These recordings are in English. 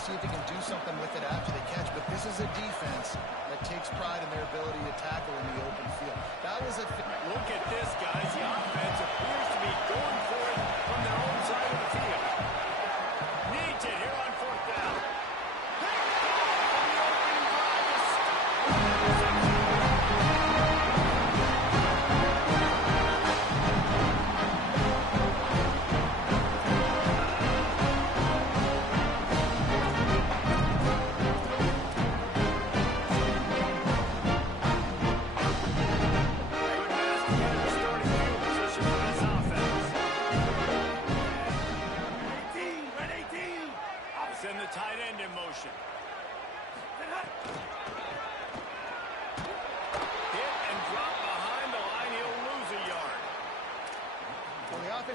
See if he can do something with it after the catch, but this is a defense that takes pride in their ability to tackle in the open field. That was a... Look at this, guys. The offense appears to be going for it from their own side of the field. Needs it here on fourth down.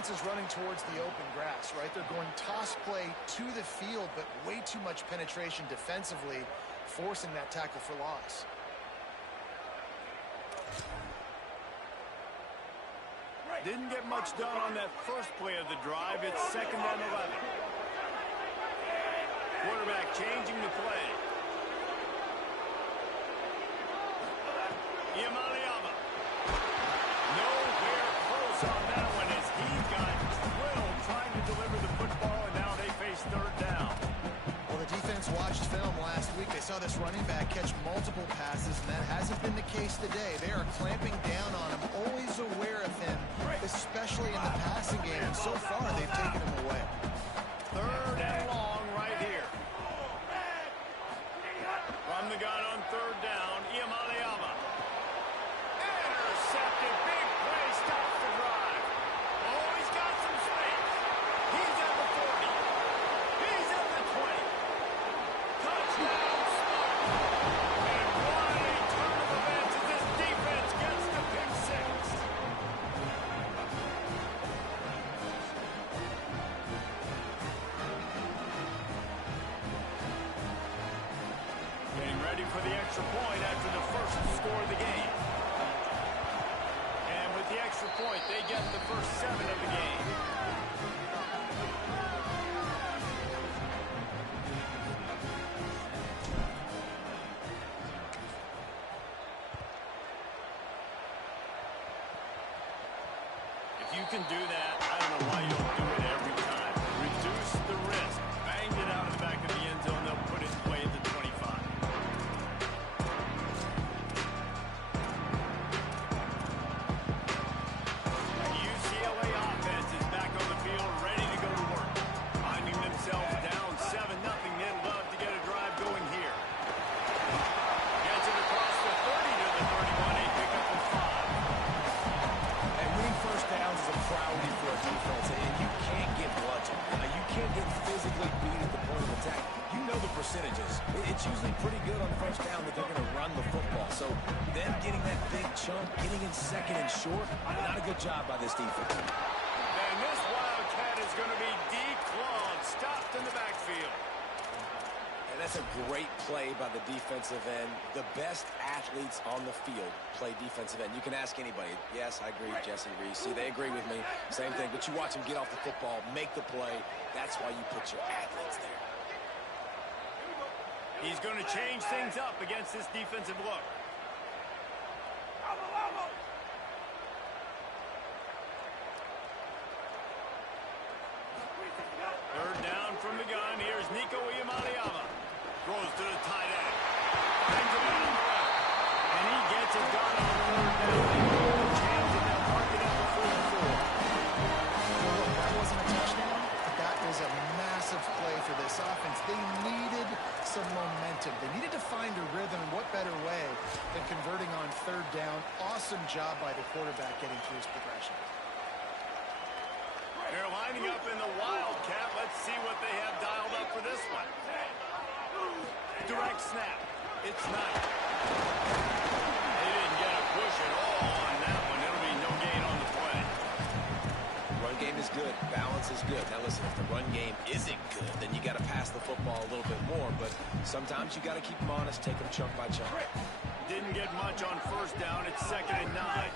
Is running towards the open grass, right? They're going toss play to the field, but way too much penetration defensively, forcing that tackle for loss. Didn't get much done on that first play of the drive. It's 2nd and 11. Quarterback changing the play. Iamaleava. Nowhere close on that one as he got drilled trying to deliver the football, and now they face 3rd down. Well, the defense watched film last week. They saw this running back catch multiple passes, and that hasn't been the case today. They are clamping down on him, always aware of him, especially in the passing game, and so far they've taken him away. 3rd and long right here. From the gun on 3rd down, Iamaleava. Intercepted, big play, stops the drive. Oh, he's got some space. He's at the 40. He's at the 20. Touchdown, Smart. And what a turn of events as this defense gets the pick 6. Getting ready for the extra point after the first score of the game. And with the extra point, they get the first 7 of the game. If you can do that, I don't know why you don't do it every time. Reduce the risk. Banged it out of the back of the end zone. They'll put it in play at the 25. UCLA offense is back on the field, ready to go to work. Finding themselves down 7-0. They'd love to get a drive going here. Gets it across the 30 to the 31. They pick up a 5. And winning first downs is a priority for a defense, and you can't get bludgeoned. You can't get physically beat at the point of attack. You know the percentages. It's usually pretty good on first down that they're going to run the football. So you then getting that big chunk, getting in second and short. Not a good job by this defense. And this Wildcat is going to be declawed, stopped in the backfield. And that's a great play by the defensive end. The best athletes on the field play defensive end. You can ask anybody. Yes, I agree, Jesse Reese. See, they agree with me. Same thing. But you watch them get off the football, make the play. That's why you put your athletes there. He's going to change things up against this defensive look. Third down from the gun. Here's Nico Iamaleava. Throws to the tight end. Brings it in on the left. And he gets it done on third down. They go to change it. They'll mark it up to 44. Well, that wasn't a touchdown, but that was a massive play for this offense. They needed some momentum. They needed to find a rhythm, and what better way than converting on third down. Awesome job by the quarterback getting through his progression. They're lining up in the Wildcat. Let's see what they have dialed up for this one. Direct snap. It's nice. They didn't get a push at all on that one. It'll be no gain on the play. Run game is good. Balance is good. Now listen, if the run game isn't good, then you got to pass the football a little bit more. But sometimes you got to keep them honest, take them chunk by chunk. Didn't get much on first down. It's 2nd and 9.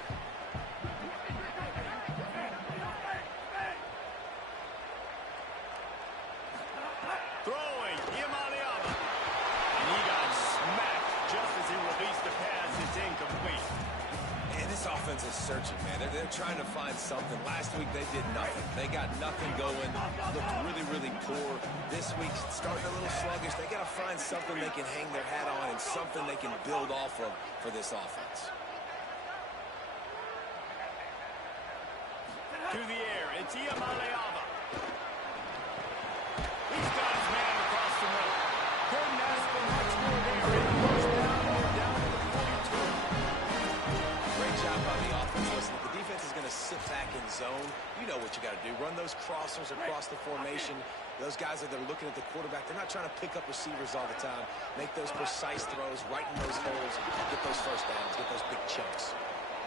Throwing, Iamaleava. And he got smacked just as he released the pass. It's incomplete. And this offense is searching, man. They're trying to find something. Last week, they did nothing. They got nothing going. Looked really, really poor. This week, starting a little sluggish. They got to find something they can hang their hat on and something they can build off of for this offense. To the air, it's Iamaleava. He's got his man across the middle. Couldn't ask for much more there. First down, we're down to the 42. Great job by the offense. Listen, if the defense is going to sit back in zone, you know what you got to do. Run those crossers across the formation. Those guys that are looking at the quarterback, they're not trying to pick up receivers all the time. Make those precise throws, right in those holes, get those first downs, get those big chunks.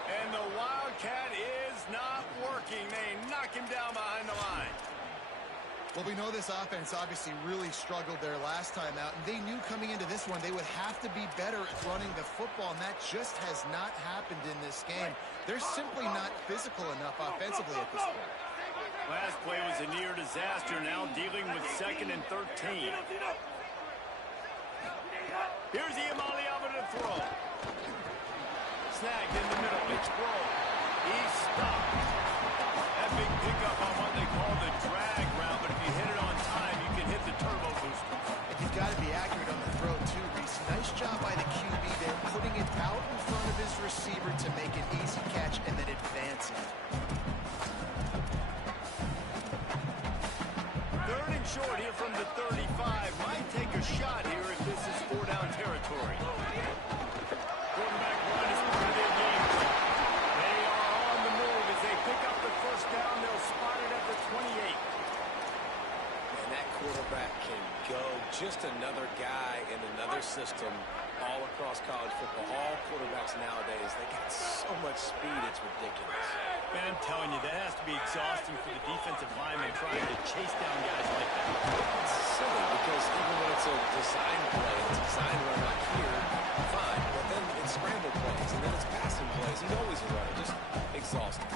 And the Wildcat is not working. They knock him down behind the line. Well, we know this offense obviously really struggled there last time out, and they knew coming into this one they would have to be better at running the football, and that just has not happened in this game. They're simply not physical enough offensively at this point. Last play was a near disaster, now dealing with 2nd and 13. Here's Iamaleava to throw. Snagged in the middle, it's thrown. He's stopped. That big pickup on what they call the drag route, but if you hit it on time, you can hit the turbo booster. And you've got to be accurate on the throw too, Reese. Nice job by the QB there, putting it out in front of his receiver to make an easy catch and then advancing. 3rd and short here from the 35. Might take a shot here if this is 4-down territory. Quarterback run is part of their game. They are on the move as they pick up the first down. They'll spot it at the 28. And that quarterback can go. Just another guy in another system all across college football. All quarterbacks nowadays, they got so much speed, it's ridiculous. Man, I'm telling you, that has to be exhausting for the defensive lineman trying to chase down guys like that. It's silly because even when it's a design play, it's a design run like here, fine. But then it's scramble plays, and then it's passing plays. He's always a runner, just exhausting.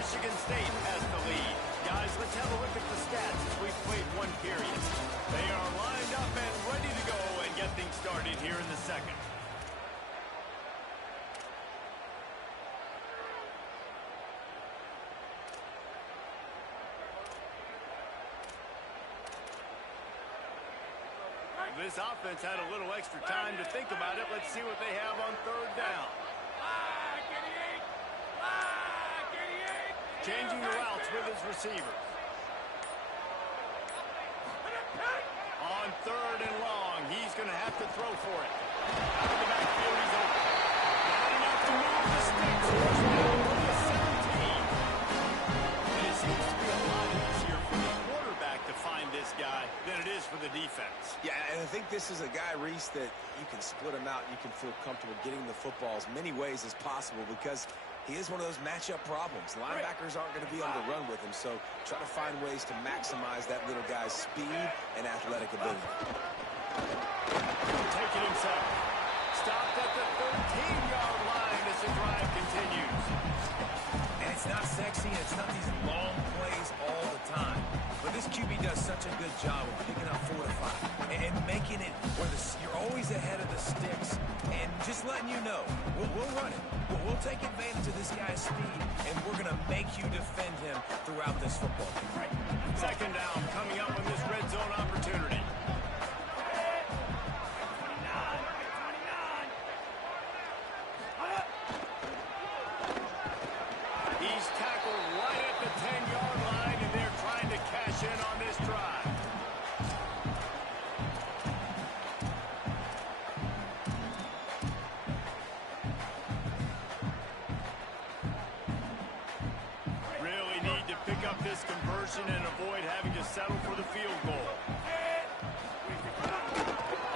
Michigan State has the lead. Guys, let's have a look at the stats as we've played one period. They are lined up and ready to go and get things started here in the second. this offense had a little extra time to think about it. Let's see what they have on third down. Changing the routes with his receivers. On third and long, he's going to have to throw for it. Out of the backfield, he's open. Not enough to move the sticks. First down from the 17. And it seems to be a lot easier for the quarterback to find this guy than it is for the defense. Yeah, and I think this is a guy, Reese, that you can split him out. You can feel comfortable getting the football as many ways as possible because he is one of those matchup problems. Linebackers aren't going to be able to run with him, so try to find ways to maximize that little guy's speed and athletic ability. Taking himself. Stopped at the 13-yard line as the drive continues. And it's not sexy, and it's not these long plays all the time. But this QB does such a good job of picking up 4 to 5 and making it where you're always ahead of the sticks and just letting you know, we'll run it. We'll take advantage of this guy's speed, and we're going to make you defend him throughout this football game. Right? Second down coming up on this red zone opportunity. He's tackled right at the 10-yard line, and they're trying to cash in on this drive. Really need to pick up this conversion and avoid having to settle for the field goal.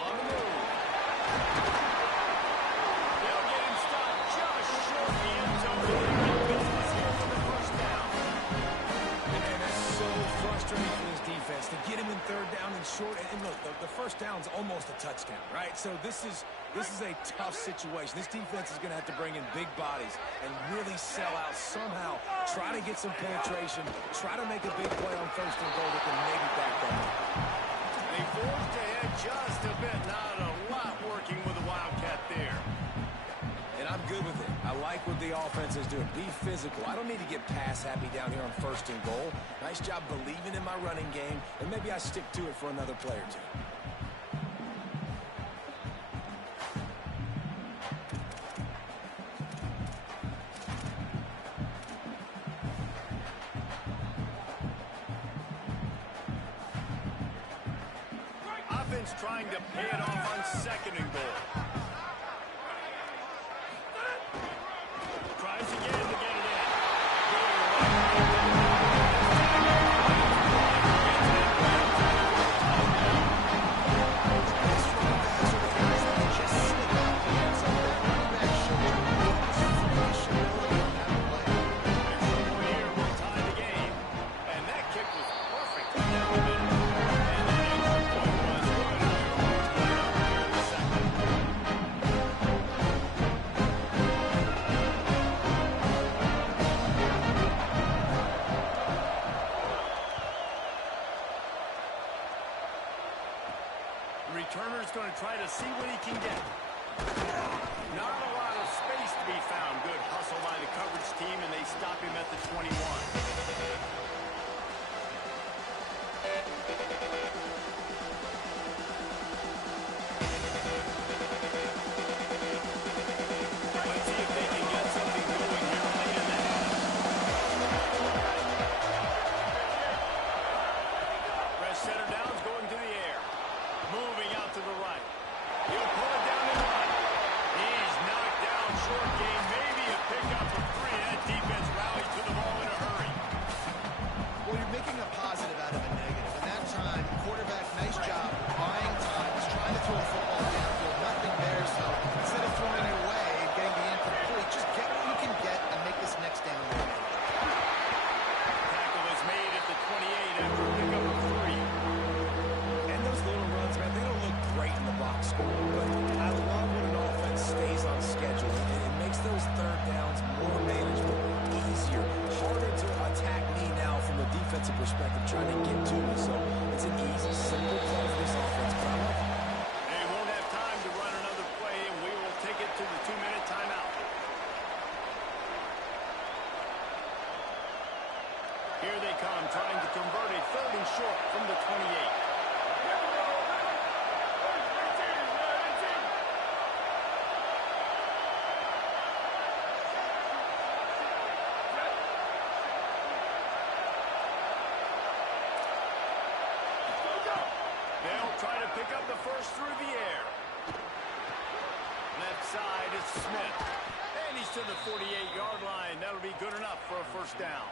On the move. They'll get him stopped just short of the end zone. They're in business here for the first down. And that's so frustrating for this defense to get him in third down and short. And look, the first down's almost a touchdown, right? So this is a tough situation. This defense is going to have to bring in big bodies and really sell out somehow. Try to get some penetration. Try to make a big play on first and goal that can maybe back them up. They forced ahead just a bit. Not a lot working with the Wildcat there. And I'm good with it. I like what the offense is doing. Be physical. I don't need to get pass happy down here on first and goal. Nice job believing in my running game, and maybe I stick to it for another play or two. Offense trying to pay it off on second and goal. Tries again to get it in. Returner's going to try to see what he can get. Not a lot of space to be found. Good hustle by the coverage team, and they stop him at the 21. Let's see if they can get something going here late in the half. Fresh center down's going to the air. Moving out to the right. He'll pull it down the line. He's knocked down short game. Maybe a pickup of 3. That defense rallied to the ball in a hurry. Well, you're making a positive out of a negative. And that time, quarterback, nice job buying time. He's trying to throw the football downfield. Nothing there. So instead of throwing it away and getting the incomplete, just get what you can get and make this next down. Tackle is made at the 28 after a pickup of 3. And those little runs, man, they don't look great in the box score, but I love when an offense stays on schedule, and it makes those third downs more manageable, easier, harder to attack me now from a defensive perspective, trying to get to me. So it's an easy, simple play for this offense, but I like it. They won't have time to run another play, and we will take it to the 2-minute timeout. Here they come, trying to convert a 3rd and short from the 28. burst through the air. Left side is Smith. And he's to the 48-yard line. That'll be good enough for a first down.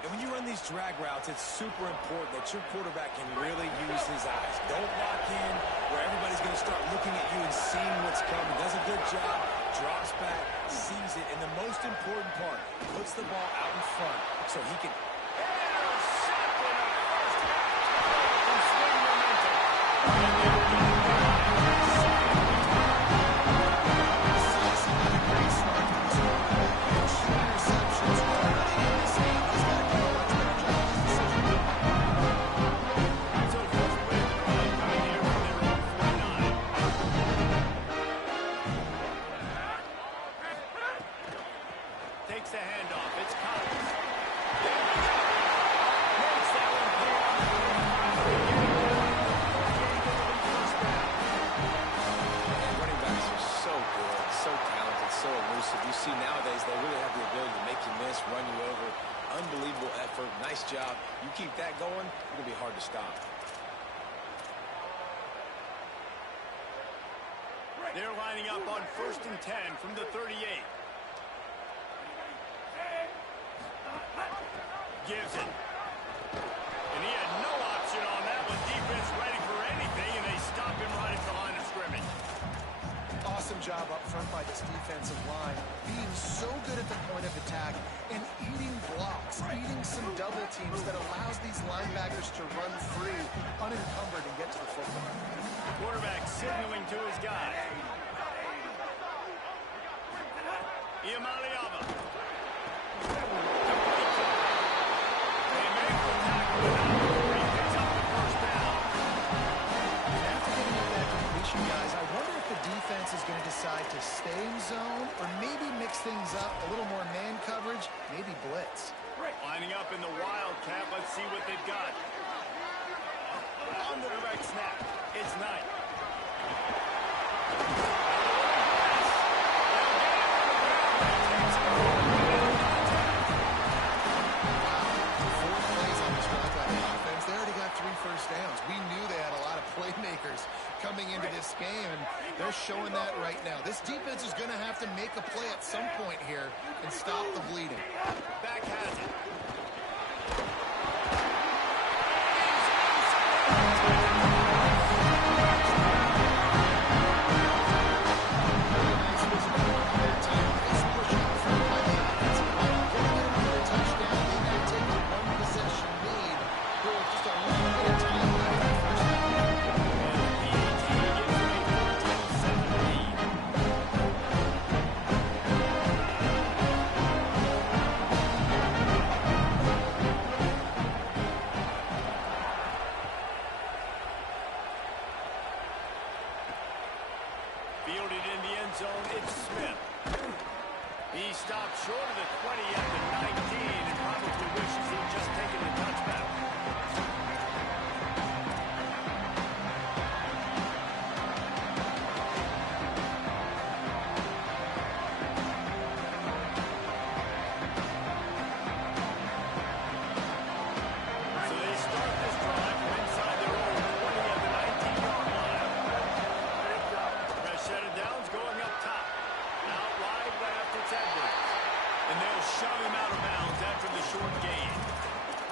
And when you run these drag routes, it's super important that your quarterback can really use his eyes. Don't lock in where everybody's going to start looking at you and seeing what's coming. Does a good job, drops back, sees it, and the most important part, puts the ball out in front so he can... Intercepted a first half from swing momentum. Takes the handoff. It's Collins. Makes that one pay off. Running backs are so good, so talented, so elusive. You see nowadays they really have the ability to make you miss, run you over. Unbelievable effort. Nice job. You keep that going, it'll be hard to stop. They're lining up on 1st and 10 from the 38. Gives it. And he had no option on that one. Defense ready for anything, and they stop him right at the line of scrimmage. Awesome job up front by this defensive line, being so good at the point of attack and eating blocks, eating some double teams that allows these linebackers to run free, unencumbered, and get to the football. Quarterback signaling to his guy. Iamaleava. They make the tackle. He picks up the first down. After getting up that completion, guys, I wonder if the defense is going to decide to stay in zone or maybe mix things up, a little more man coverage, maybe blitz. Lining up in the Wildcat. Let's see what they've got. On the direct snap, it's Knight. First downs. We knew they had a lot of playmakers coming into this game, and they're showing that right now. This defense is going to have to make a play at some point here and stop the bleeding. Back has it. Nice visibility on that time. Nice push out front by the offensive line. Getting it another touchdown. They may take a one-possession lead. With just a little bit of time left in the first half. Fielded in the end zone, it's Smith. He stopped short of the 20 at the 19 and probably wishes he'd just taken the touchback. So they start this drive from inside their own 20 at the 19-yard line. Press shutted downs going up top. Out wide left, it's Edwards. And they'll shove him out of bounds after the short gain.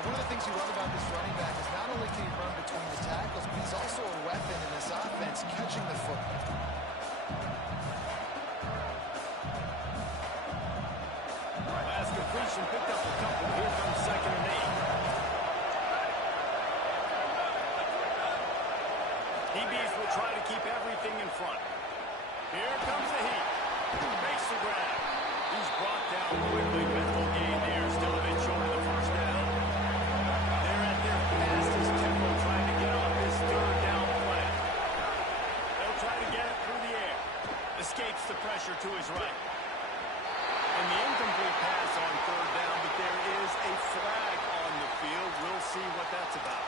One of the things you love about this running back is not only can he run between the tackles, but he's also a weapon in this offense, catching the football. Last completion picked up a couple. Here comes 2nd and 8. DBs will try to keep everything in front. Here comes the heat. Makes the grab. He's brought down quickly. Mental gain there. Still a bit short of the first down. They're at their fastest tempo trying to get off this 3rd down play. They'll try to get it through the air. Escapes the pressure to his right. And the incomplete pass on 3rd down, but there is a flag on the field. We'll see what that's about.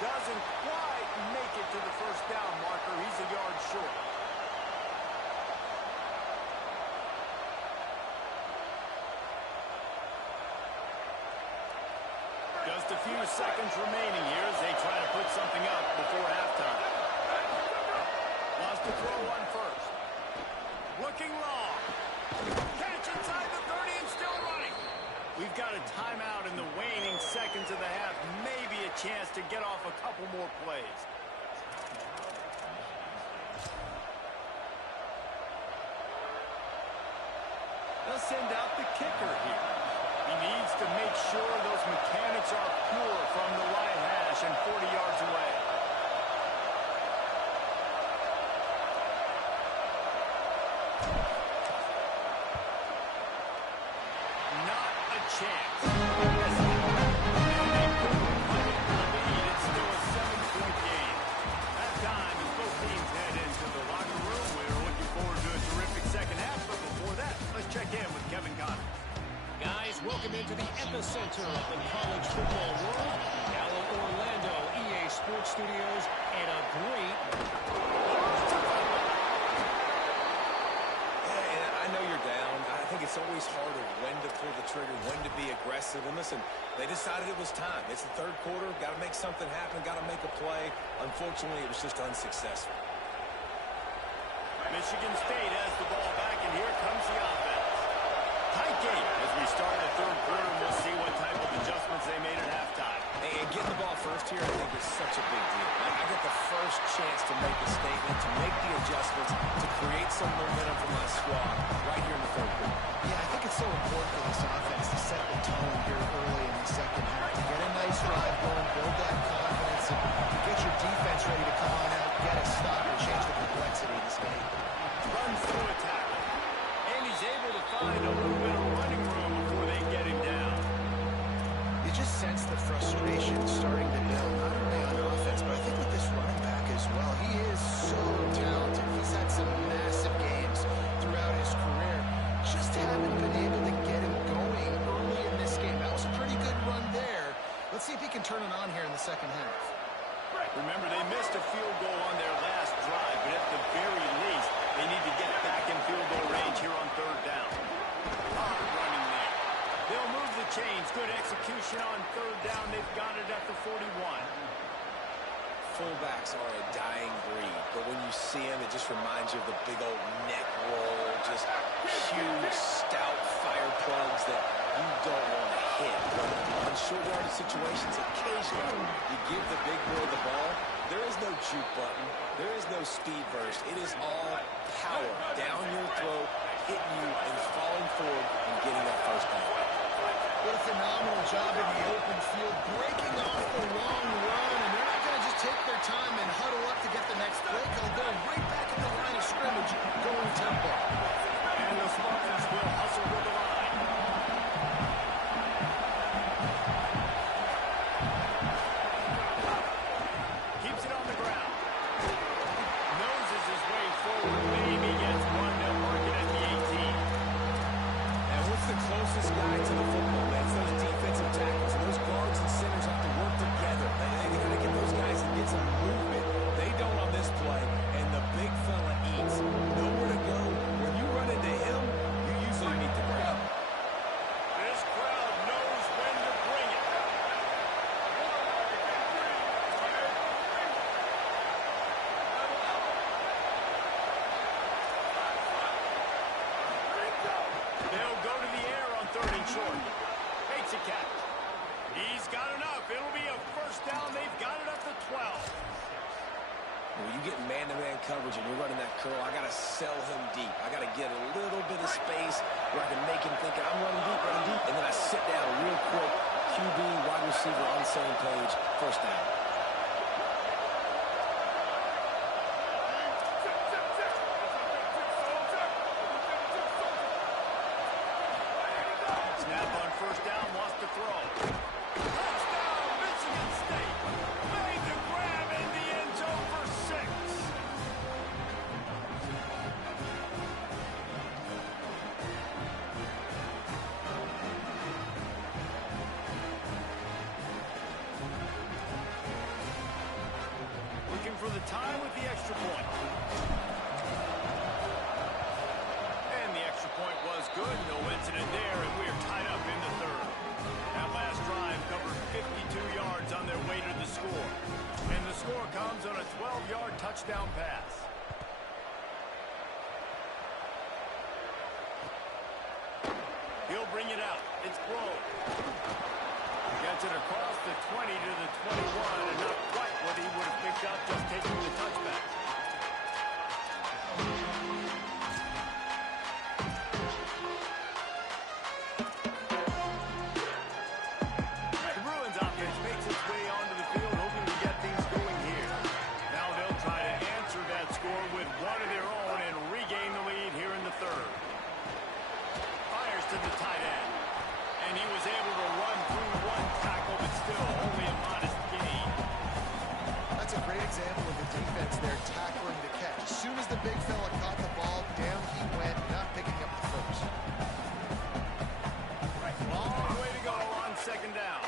Doesn't quite make it to the first down marker. He's a yard short. Just a few seconds remaining here as they try to put something up before halftime. to throw on first. Looking long. Catch inside the 30 and still running. We've got a timeout in the waning seconds of the half. Maybe a chance to get off a couple more plays. They'll send out the kicker here. He needs to make sure those mechanics are pure from the right hash and 40 yards away. Not a chance. It's still a 7-point game. That time as both teams head into the locker room, we're looking forward to a terrific second half. But before that, let's check in with Kevin Connor. Guys, welcome into the epicenter of the college football world. Our Orlando EA Sports Studios and a great... I know you're down. I think it's always harder when to pull the trigger, when to be aggressive. And listen, they decided it was time. It's the third quarter. Got to make something happen. Got to make a play. Unfortunately, it was just unsuccessful. Michigan State has the ball back, and here comes the offense. Tight game as we start the third quarter. We'll see what type of adjustments they made at halftime. And getting the ball first here, I think, is such a big deal. I get the first chance to make a statement, to make the adjustments, to create some momentum for my squad right here in the third quarter. Yeah, I think it's so important for this offense to set the tone here early in the second half, to get a nice drive going, build that confidence, and to get your defense ready to come on out, get a stop, and change the complexity of this game. Runs through a tackle. And he's able to find a little bit of running room before they get him down. You just sense the frustration starting to build, not only on offense, but I think with this running back as well. He is so talented. He's had some massive games throughout his career. Just haven't been able to get him going early in this game. That was a pretty good run there. Let's see if he can turn it on here in the second half. Remember, they missed a field goal on their last drive, but at the very least, they need to get back in field goal range here on third down. Hard running there. They'll move the chains. Good execution on third down. They've got it at the 41. Fullbacks are a dying breed, but when you see them, it just reminds you of the big old neck roll, just huge, stout fire plugs that you don't want to hit. But on short yardage situations, occasionally you give the big boy the ball. There is no juke button. There is no speed burst. It is all power down your throat, hitting you and falling forward and getting that first down. What a phenomenal job in the open field, breaking off the long run, and they're not going to just take their time and huddle up to get the next play. They'll go right back in the line of scrimmage, going tempo. And the Spartans will hustle to the line. Keeps it on the ground. Noses his way forward. Maybe gets one to mark it at the 18. And what's the closest guy to the football, man? It's those defensive tackles. Those guards and centers have to work together. They got to get those guys and get some movement. They don't on this play, and the big fella eats. Nowhere to go. When you run into him, you usually meet the ground. This crowd knows when to bring it. They'll go to the air on third and short. Makes a catch. He's got enough. It'll be a first down. They've got it up to 12. When you get man-to-man coverage and you're running that curl, I got to sell him deep. I got to get a little bit of space where I can make him think I'm running deep, and then I sit down real quick. QB, wide receiver on the same page, first down. Snap on first down, wants to throw. Touchdown, Michigan State. Made the grab in the end zone for 6. Looking for the tie with the extra point. And the extra point was good. No incident there, and we are tied up in the third. That last drive covered 52 yards on their way to the score. And the score comes on a 12-yard touchdown pass. throw. Gets it across the 20 to the 21, and not quite what he would have picked up just taking the touchback. The Bruins offense makes its way onto the field, hoping to get things going here. Now they'll try to answer that score with one of their own and regain the lead here in the third. Fires to the tight end. And he was able to run through one tackle, but still only a modest gain. That's a great example of the defense there tackling the catch. As soon as the big fella caught the ball, down he went, not picking up the first. Long way to go on second down.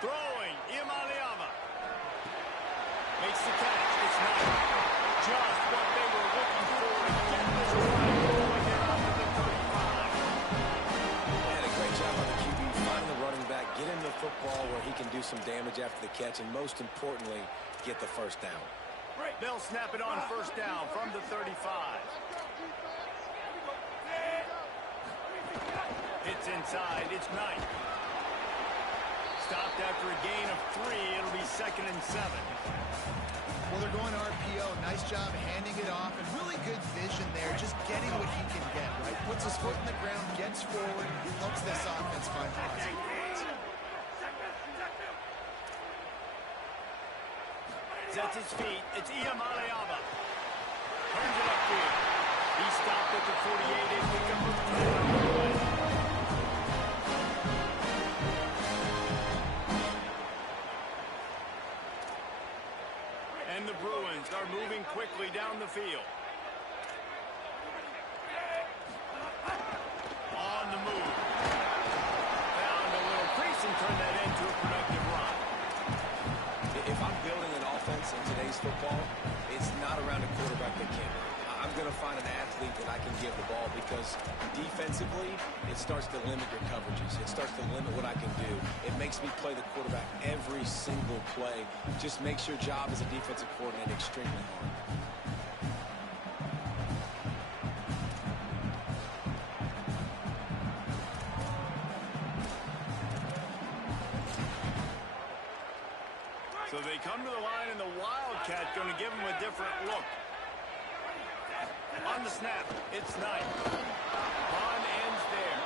Throwing, Imaliama. Makes the catch. It's not just what they were looking for to get this drive going here out to the 35. And a great job on the QB, finding the running back, get him the football where he can do some damage after the catch, and most importantly, get the first down. They'll snap it on first down from the 35. Hits inside. It's Knight. Stopped after a gain of 3. It'll be 2nd and 7. Well, they're going RPO. Nice job handing it off, and really good vision there, just getting what he can get, right? Puts his foot in the ground, gets forward, helps this offense find positive points. Sets his feet. It's Iamaleava. Turns it upfield. He stopped at the 48 and picked up a 10 on the way. And the Bruins are moving quickly down the field. On the move. Found a little crease and turned that into a productive run. If I'm building an offense in today's football, it's not around a quarterback that can. I'm going to find an athlete that I can give the ball, because defensively, it starts to limit your coverages. It starts to limit what I can do. It makes me play the quarterback every single play. Just makes your job as a defensive coordinator extremely hard. So they come to the line, and the Wildcat going to give them a different look. On the snap, it's Knight. Bond ends there.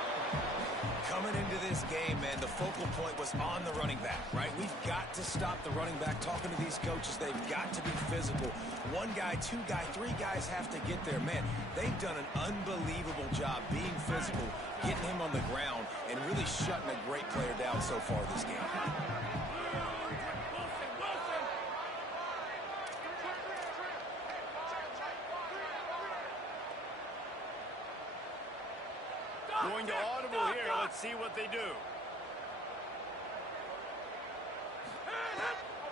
Coming into this game, man, the focal point was on the running back, right? We've got to stop the running back. Talking to these coaches, they've got to be physical. One guy, two guy, three guys have to get there. Man, they've done an unbelievable job being physical, getting him on the ground, and really shutting a great player down so far this game. Going to audible here. Let's see what they do.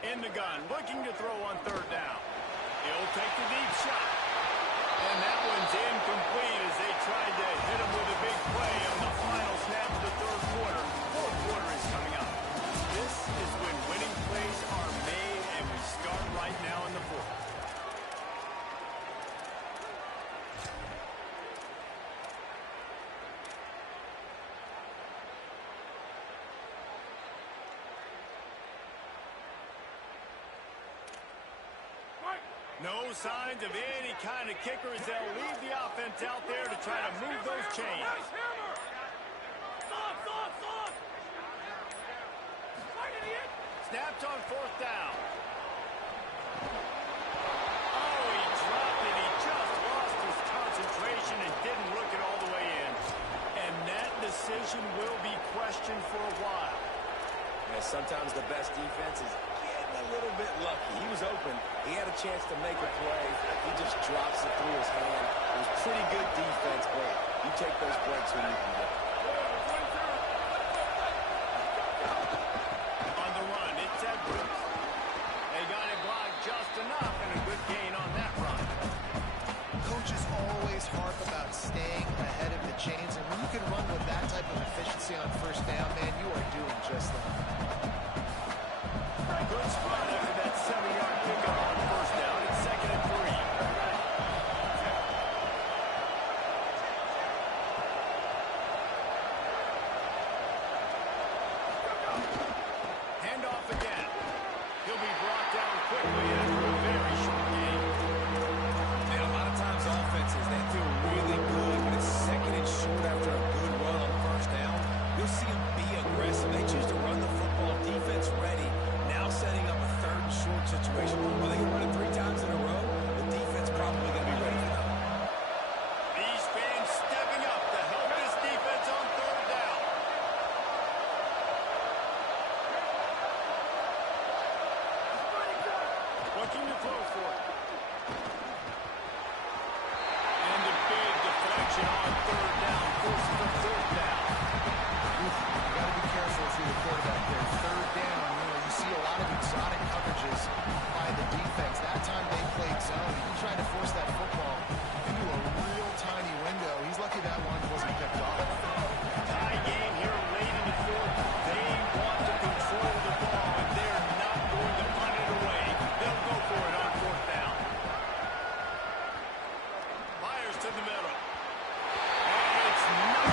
In the gun, looking to throw on third down. He'll take the deep shot. And that one's incomplete as they tried to hit him with a big play on the final snap of the third quarter. Fourth quarter is coming up. This is when winning plays are made, and we start right now in the fourth. No signs of any kind of kicker as they'll leave the offense out there to try to move those chains. Snaps on fourth down. Oh, he dropped it. He just lost his concentration and didn't look it all the way in. And that decision will be questioned for a while. Yeah, sometimes the best defense is getting a little bit lucky. He was open. He had a chance to make a play. He just drops it through his hand. It was pretty good defense, but you take those breaks when you can get. On the run, it's Edwards. They got it blocked just enough, and a good gain on that run. Coaches always harp about staying ahead of the chains, and when you can run with that type of efficiency on first down, man, you are doing just that. Good spot after that 7-yard kick situation. Are they going to run it 3 times in a row? The defense probably going to be ready for that. These fans stepping up to help this defense on third down. What can you throw for it? And a big deflection on third down. Forces a fourth down. You got to be careful if you're the quarterback there. Third down, you see a lot of exotic coverages by the defense. That time they played zone. He tried to force that football into a real tiny window. He's lucky that one wasn't picked off. Tie game here late in the fourth. They want to control the ball, and they're not going to punt it away. They'll go for it on fourth down. Fires to the middle. And it's not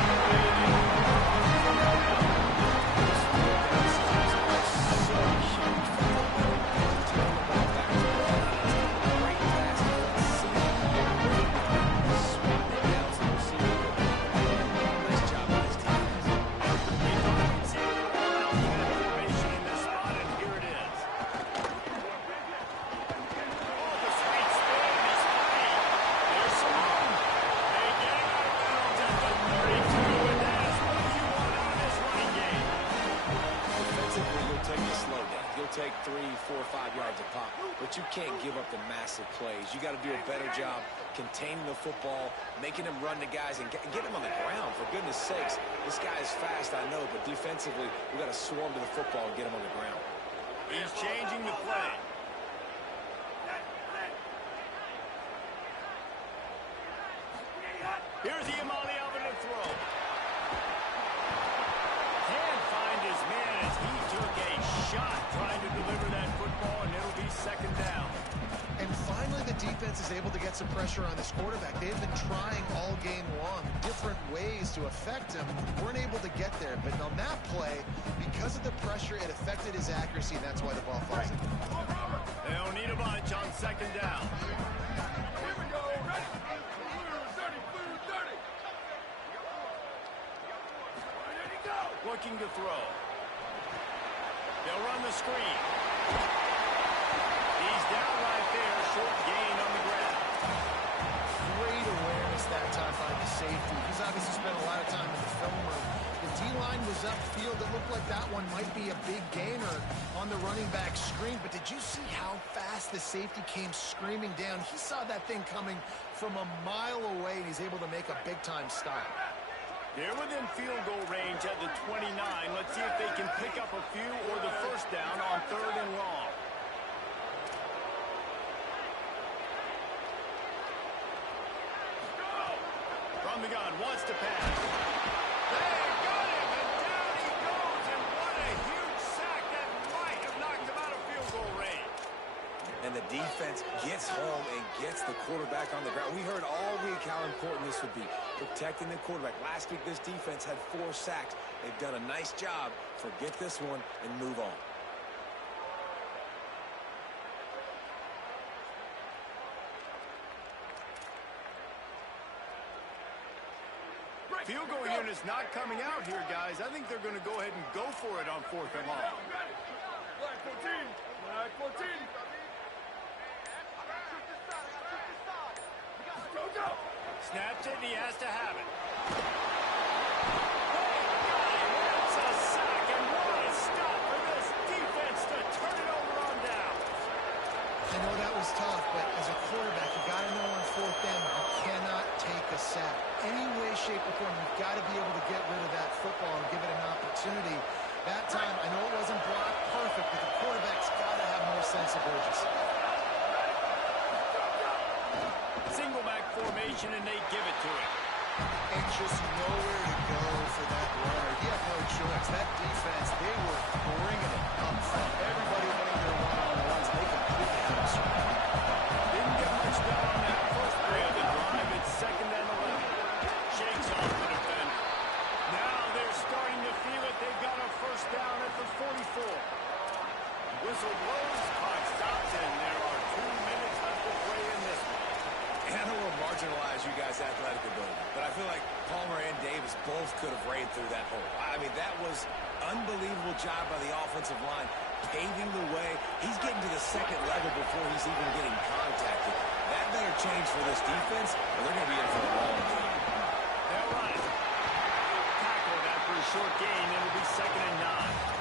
take 3, 4, 5 yards a pop, but you can't give up the massive plays. You got to do a better job containing the football, making them run to guys, and get them on the ground. For goodness sakes, this guy is fast, I know, but defensively, we got to swarm to the football and get him on the ground. He's changing the play. Here's the Imali Alvin to throw. Can't find his man as he took a shot trying to deliver that football, and it'll be second down. And finally, the defense is able to get some pressure on this quarterback. They've been trying all game long different ways to affect him. Weren't able to get there, but on that play, because of the pressure, it affected his accuracy, and that's why the ball falls in. They don't need a bunch on second down. Here we go. Ready? Blue 30. Ready to go. Looking to throw. They'll run the screen. He's down right there. Short gain on the ground. Great awareness that time by the safety. He's obviously spent a lot of time in the film room. The D-line was upfield. It looked like that one might be a big gainer on the running back screen. But did you see how fast the safety came screaming down? He saw that thing coming from a mile away, and he's able to make a big-time stop. They're within field goal range at the 29. Let's see if they can pick up a few or the first down on third and long. From the gun, wants to pass. They got him, and down he goes, and what a huge sack that might have knocked him out of field goal range. And the defense gets home and gets the quarterback on the ground. We heard all week how important this would be, protecting the quarterback. Last week, this defense had 4 sacks. They've done a nice job. Forget this one and move on. Field goal unit's not coming out here, guys. I think they're going to go ahead and go for it on fourth and long. Flag 14. Flag 14. Go. Snaps it, and he has to have it. That's a sack, and what a stop for this defense to turn it over on down. I know that was tough, but as a quarterback, you got to know on fourth down, you cannot take a sack. Any way, shape, or form, you've got to be able to get rid of that football and give it an opportunity. That time, I know it wasn't blocked perfect, but the quarterback's got to have more sense of urgency. Single back formation, and they give it to him. And just nowhere to go for that runner. He had no choice. That defense, they were bringing it up front. Everybody winning their one-on-ones. They completely had us. Didn't get much done on that first play of the drive. It's second and 11. Shakes off the defender. Now they're starting to feel it. They've got a first down at the 44. Whistle blows, clock stops, and there are 2 minutes left to play in this one. And I don't want to marginalize you guys' athletic ability, but I feel like Palmer and Davis both could have ran through that hole. I mean, that was unbelievable job by the offensive line, paving the way. He's getting to the second level before he's even getting contacted. That better change for this defense, or they're going to be in for a long game. They'll run it. Tackled after a short gain. It'll be 2nd and 9.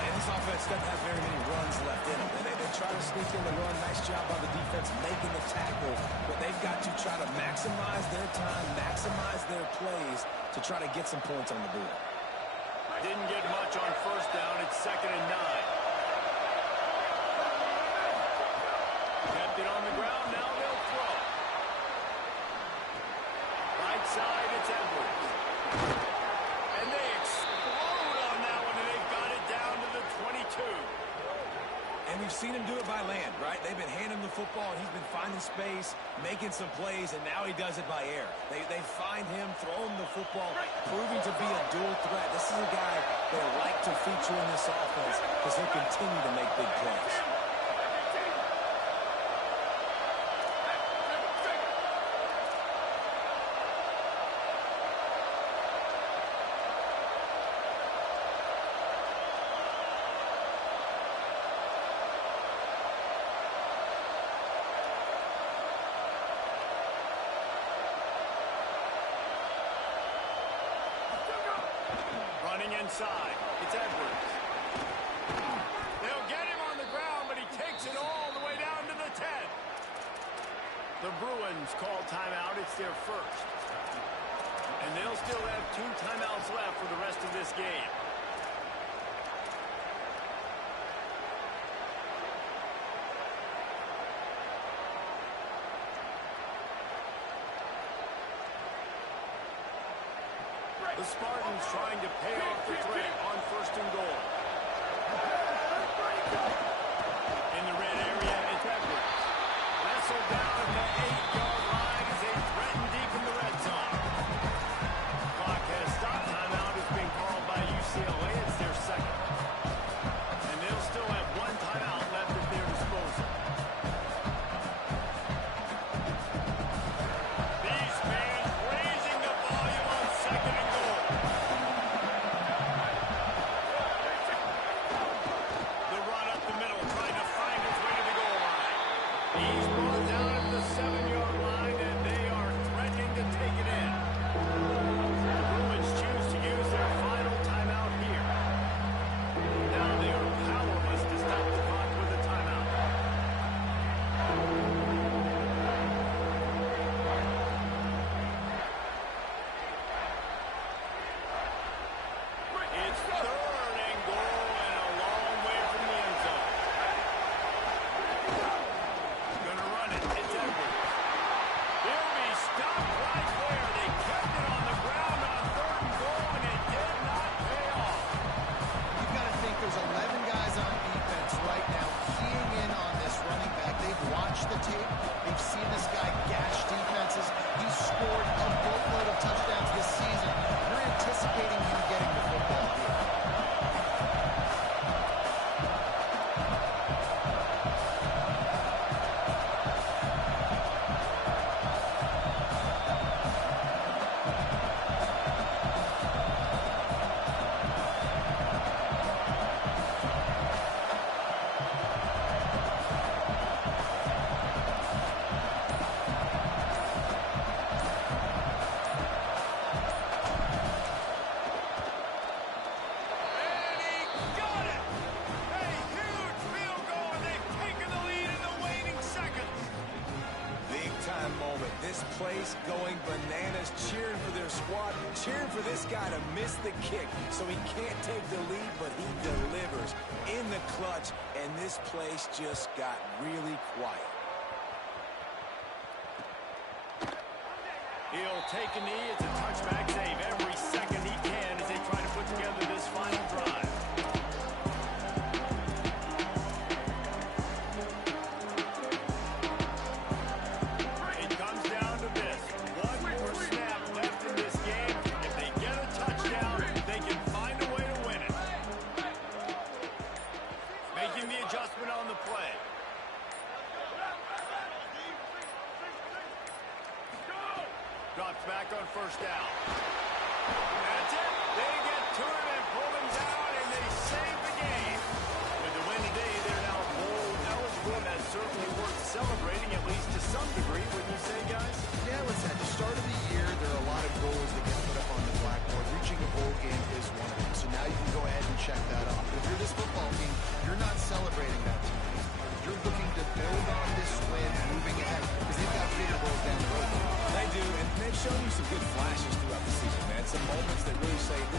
And this offense doesn't have very many runs left in them. They try to sneak in the run. Nice job by the defense making the tackle. But they've got to try to maximize their time, maximize their plays to try to get some points on the board. Didn't get much on 1st down. It's 2nd and 9. Kept it on the ground. Now they'll throw. Right side, it's Edwards. And they explode on that one, and they've got it down to the 22. And we've seen him do it by land, right? They've been handing him the football, and he's been finding space, making some plays, and now he does it by air. They find him, throw him the football, proving to be a dual threat. This is a guy they like to feature in this offense because he'll continue to make big plays. Inside, it's Edwards. They'll get him on the ground, but he takes it all the way down to the 10. The Bruins call timeout. It's their first. And they'll still have 2 timeouts left for the rest of this game. The Spartans trying to pay off the threat on 1st and goal. In the red area, it's Edwards. Wrestled down at the 8-yard line as they threaten deep in the red zone. Clock has stopped. Timeout has been called by UCLA. It's their 2nd. And they'll still have 1 timeout left at their disposal. These fans raising the volume on 2nd and goal. He's brought down at the 7-yard line, and they are threatening to take it in. The Bruins choose to use their final timeout here. Now they are powerless to stop the clock with a timeout. It's 3rd and goal and a long way from the end zone. It's Edwards. He'll be stopped right there. They kept it on the ground on 3rd and goal, and it did not pay off. You've got to think there's 11 guys on defense right now keying in on this running back. They've watched the tape. They've seen this guy gash defenses. He's scored a boatload of touchdowns this season. They're anticipating him getting the football here. This place going bananas, cheering for their squad, cheering for this guy to miss the kick so he can't take the lead, but he delivers in the clutch, and this place just got really quiet. He'll take a knee. It's a touchback save every second he can as they try to put together this final drive. Drops back on 1st down. That's it. They get to him and pull him down, and they save the game. With the win today, they're now some moments that really say